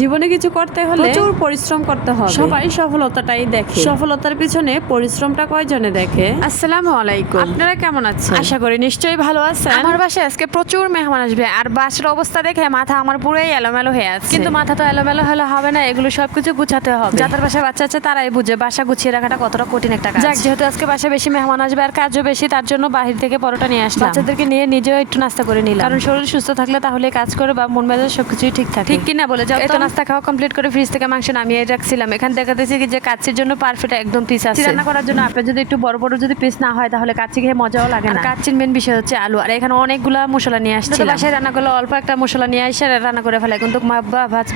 জীবনে কিছু করতে হলে প্রচুর পরিশ্রম করতে হবে। সবাই সফলতাটাই দেখে, সফলতার পিছনে পরিশ্রমটা কয়জনে দেখে। আসসালামু আলাইকুম, আপনারা কেমন আছেন? আশা করি নিশ্চয়ই ভালো আছেন। আমার বাসায় আজকে প্রচুর মেহমান আসবে, আর বাসার অবস্থা দেখে মাথা আমার পুরোই এলোমেলো হয়ে আছে। কিন্তু মাথা তো এলোমেলো হলে হবে না, এগুলো সবকিছু গুছাতে হবে। যাদের বাসায় বাচ্চা আছে তারাই বুঝে বাসা গুছিয়ে রাখাটা কতটা কঠিন একটা কাজ। যাক, যেহেতু আজকে বাসায় বেশি মেহমান আসবে আর কাজও বেশি, তার জন্য বাহির থেকে পরোটা নিয়ে আসলাম। বাচ্চাদেরকে নিয়ে নিজেও একটু নাস্তা করে নিলাম, কারণ শরীর সুস্থ থাকলে তাহলে কাজ করে বা মন মেজাজ সবকিছুই ঠিক থাকে। ঠিক কিনা বলে যাও। তো নাস্তা খাওয়া কমপ্লিট করে ফ্রিজ থেকে মাংস নামিয়ে রাখছিলাম। এখান দেখাতেছি কি যে কাচ্চির জন্য পারফেক্ট একদম পিস আছে। রান্না করার জন্য আপনার যদি একটু বড় বড় যদি পিস না হয় তাহলে কাচ্চি খেয়ে মজাও লাগে না। কাচ্চির মেন বিষয় হচ্ছে আলু, আর এখানে অনেকগুলা মশলা নিয়ে আসছে। বাসায় রান্না করলে অল্প একটা মশলা নিয়ে আসে রান্না করে ফেলে, কিন্তু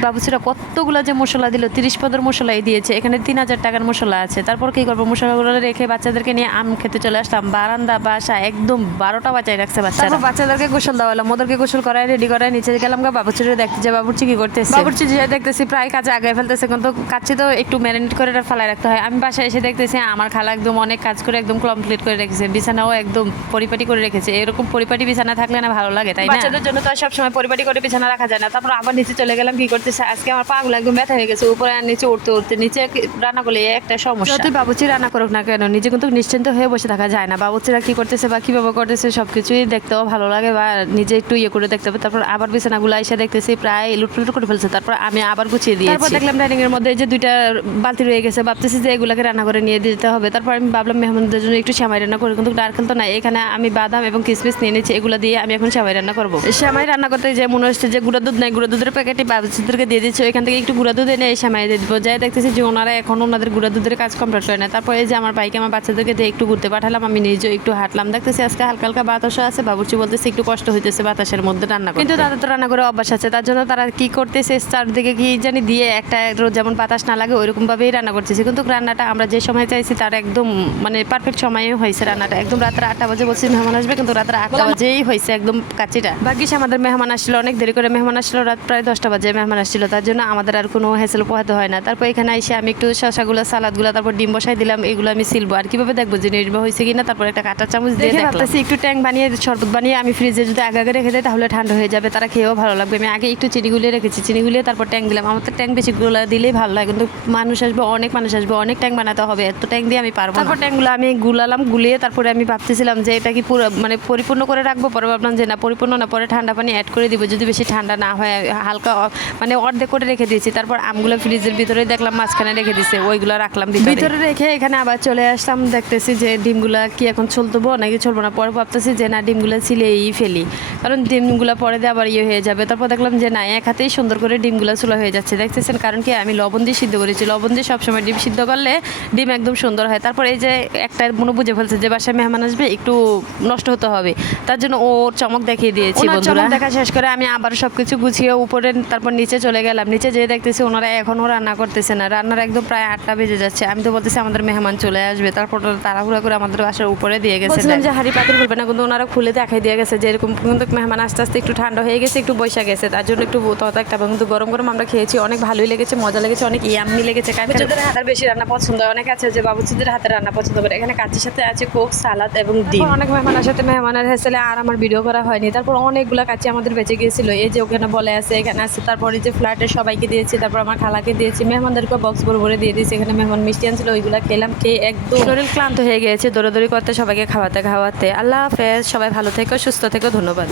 বাবুসিরা কতগুলা যে মশলা দিল, 30-15 মশলাই দিয়েছে। এখানে 3000 টাকার মশলা আছে। তারপর কি করবো, মশলাগুলো রেখে বাচ্চাদেরকে নিয়ে আম খেতে চলে আসলাম। বারান্দা বাসা একদম 12টা বাজায় রাখছে বাচ্চারা। বাচ্চাদেরকে গোসল দেওয়ালাম, ওদেরকে গোসল করায় রেডি করায় নিচে গেলাম বাবুচিরে দেখতে, যে বাবুর্চি কি করতেছে। বাবুর্চি যে দেখতেছি প্রায় কাজে আগে ফেলতেছে, কিন্তু কাচ্চি তো একটু ম্যারিনেট করে ফেলায় রাখতে হয়। আমি বাসায় এসে দেখতেছি আমার খালা একদম অনেক কাজ করে একদম কমপ্লিট করে রেখেছে, বিছানাও একদম পরিপাটি করে রেখেছে। এরকম পরিপাটি বিছানা থাকলে না ভালো লাগে, তাই না? বাচ্চাদের জন্য তো সবসময় পরিপাটি করে বিছানা রাখা যায় না। তারপর আবার নিচে চলে গেলাম, কি করতেছে আজকে আমার পাগুলো একদম ব্যথা হয়ে গেছে, উপরে আর নিচে উঠতে উঠতে। নিচে রান্না করলে একটা সমস্যা, যতই বাবুচি রান্না করুক না কেন নিজে কিন্তু নিশ্চিন্ত হয়ে বসে থাকা যায় না। বাবুচিরা কি করতেছে বা কিভাবে করতেছে সবকিছুই দেখতেও ভালো লাগে, বা নিজে একটু ইয়ে করে দেখতে হবে। তারপর আবার বিছানাগুলো এসে দেখতেছি প্রায় লুটফুট করে ফেলছে। তারপর আমি আবার গুছিয়ে দিয়েছি। তারপর দেখলাম ডাইনিং এর মধ্যে যে 2টা বালতি রয়ে গেছে, ভাবতেছি যে এগুলোকে রান্না করে নিয়ে দিতে হবে। তারপর আমি ভাবলাম মেহমানদের জন্য একটু সেমাই রান্না করি, কিন্তু নারকেল তো না। এখানে আমি বাদাম এবং কিশমিশ নিয়ে নিচ্ছি, এগুলো দিয়ে আমি এখন সেমাই রান্না করবো। সেমাই রান্না করতে যে মনে হচ্ছে যে গুঁড়া দুধ নাই, গুঁড়া দুধের প্যাকেটে বাবুচিদেরকে দিয়ে দিচ্ছি। এখান থেকে একটু গুঁড়া দুধ এনে এই সেমাই দিয়ে দিবো। যাই দেখতেছি যে ওনারা এখন ওনাদের গুঁড়া দুধের কাজ কমপ্লিট করে না। তারপর এই যে আমার ভাইকে আমার বাচ্চাদেরকে দিয়ে একটু ঘুরতে পাঠালাম, আমি নিজেও একটু হাঁটলাম। দেখতেছি আজকে হালকা হালকা বাতাসও আছে। বাবুর্চি বলতেছে একটু কষ্ট হইতেছে বাতাসের মধ্যে রান্না করতে, কিন্তু তাদের তো রান্না করে অভ্যাস আছে। তার জন্য তারা কি করতেছে চারদিকে কি জানি দিয়ে একটা যেমন বাতাস না লাগে ওইরকম ভাবেই রান্না করতেছে। কিন্তু রান্নাটা আমরা যে সময় চাইছি তার একদম মানে পারফেক্ট সময়ে হয়েছে রান্নাটা। একদম রাত্রে 8টা বাজে বলছি মেহমান আসবে, কিন্তু রাত্রে 8টা বাজেই হয়েছে একদম কাচ্চিটা। ভাগ্যিস আমাদের মেহমান আসছিল, অনেক দেরি করে মেহমান আসছিল, রাত প্রায় 10টা বাজে মেহমান আসছিল। তার জন্য আমাদের আর কোনো হেসেল পোহাতে হয় না। তারপর এখানে এসে আমি একটু শসাগুলো সালাদগুলো তারপর ডিম বসাই দিলাম। এগুলো আমি সিলবো, আর কিভাবে দেখবো যে নির্ভর হয়েছে কিনা। তারপর একটা কাঁটা চামচ দিয়ে ভাবতেছি একটু ট্যাং বানিয়ে শরবত বানিয়ে আমি ফ্রিজে যদি আগে আগে রেখে দেয় তাহলে ঠান্ডা হয়ে যাবে, তারা খেয়েও ভালো লাগবে। আমি আগে একটু চিনি গুলিয়ে রেখেছি, চিনি গুলিয়ে তারপর ট্যাং দিলাম। আমার তো ট্যাং বেশি গুলা দিলেই ভালো লাগে, কিন্তু মানুষ আসবে, অনেক মানুষ আসবে, অনেক ট্যাং বানাতে হবে, এত ট্যাং দিয়ে আমি পারবো না। তারপর ট্যাংগুলো আমি গুলালাম, গুলিয়ে তারপরে আমি ভাবতেছিলাম যে এটা কি পুরো মানে পরিপূর্ণ করে রাখবো। পরে ভাবলাম যে না, পরিপূর্ণ না, পরে ঠান্ডা পানি অ্যাড করে দিব যদি বেশি ঠান্ডা না হয়। হালকা মানে অর্ধেক করে রেখে দিয়েছি। তারপর আমগুলো ফ্রিজের ভিতরে দেখলাম মাঝখানে রেখে দিয়েছে, ওইগুলো রাখলাম ভিতরে রেখে এখানে আবার চলে আসলাম। দেখতেছি যে ডিমগুলা কি এখন চলতবো নাকি চলবো না। পরে ভাবতেছি যে না, ডিমগুলো ছিলেই ফেলি, কারণ ডিমগুলো পরে দিয়ে আবার ইয়ে হয়ে যাবে। তারপর দেখলাম যে না, এক হাতেই সুন্দর করে ডিমগুলো চুলা হয়ে যাচ্ছে, দেখতেছেন। কারণ কি আমি লবণ দিয়ে সিদ্ধ করেছি, লবণ দিয়ে সবসময় ডিম সিদ্ধ করলে ডিম একদম সুন্দর হয়। তারপর এই যে একটা মনে বুঝে ফেলছে যে বাসায় মেহমান আসবে, একটু নষ্ট হতে হবে, তার জন্য ওর চমক দেখিয়ে দিয়েছি। চমক দেখা শেষ করে আমি আবার সবকিছু গুছিয়ে উপরে তারপর নিচে চলে গেলাম। নিচে যেয়ে দেখতেছি ওনারা এখনও রান্না করতেছে না, রান্নার একদম প্রায় 8টা বেজে যাচ্ছে। আমি তো বলতেছি আমাদের মেহমান চলে আসবে, তারপর তাড়াহুড়া করে আমাদের বাসার উপরে দিয়ে গেছে যে হাড়ি পাতিল করবে না, কিন্তু ওনারা খুলে দেখাই দিয়ে গেছে যে এরকম। কিন্তু মেহমান আস্তে আস্তে একটু ঠান্ডা হয়ে গেছে, একটু বৈশা গেছে, তার জন্য একটু তত একটা, কিন্তু গরম গরম আমরা খেয়েছি, অনেক ভালোই লেগেছে, মজা লেগেছে, অনেক ইয়াম্মি লেগেছে। বাচ্চাদের হাতের বেশি রান্না পছন্দ, অনেক আছে যে বাবুচিদের হাতে রান্না পছন্দ করে। এখানে কাচ্চির সাথে আছে কোক, সালাদ এবং ডিম। অনেক মেহমানের সাথে মেহমানের হেসেলে আর আমার ভিডিও করা হয়নি। তারপর অনেকগুলো কাচ্চি আমাদের বেঁচে গিয়েছিল, এই যে ওখানে বলে আছে, এখানে আছে। তারপরে যে ফ্ল্যাটের সবাইকে দিয়েছি, তারপর আমার খালাকে দিয়েছি, মেহমানদেরকে বক্স ভরে ভরে দিয়ে দিয়েছি। এখানে মেহমান মিষ্টি আনছিল, ওইগুলো খেলাম, খেয়ে একদম শরীর ক্লান্ত হয়ে গিয়েছে দৌড়াদৌড়ি করতে, সবাইকে খাওয়াতে খাওয়াতে। আল্লাহ হাফেজ, সবাই ভালো থেকো, সুস্থ থেকো, ধন্যবাদ।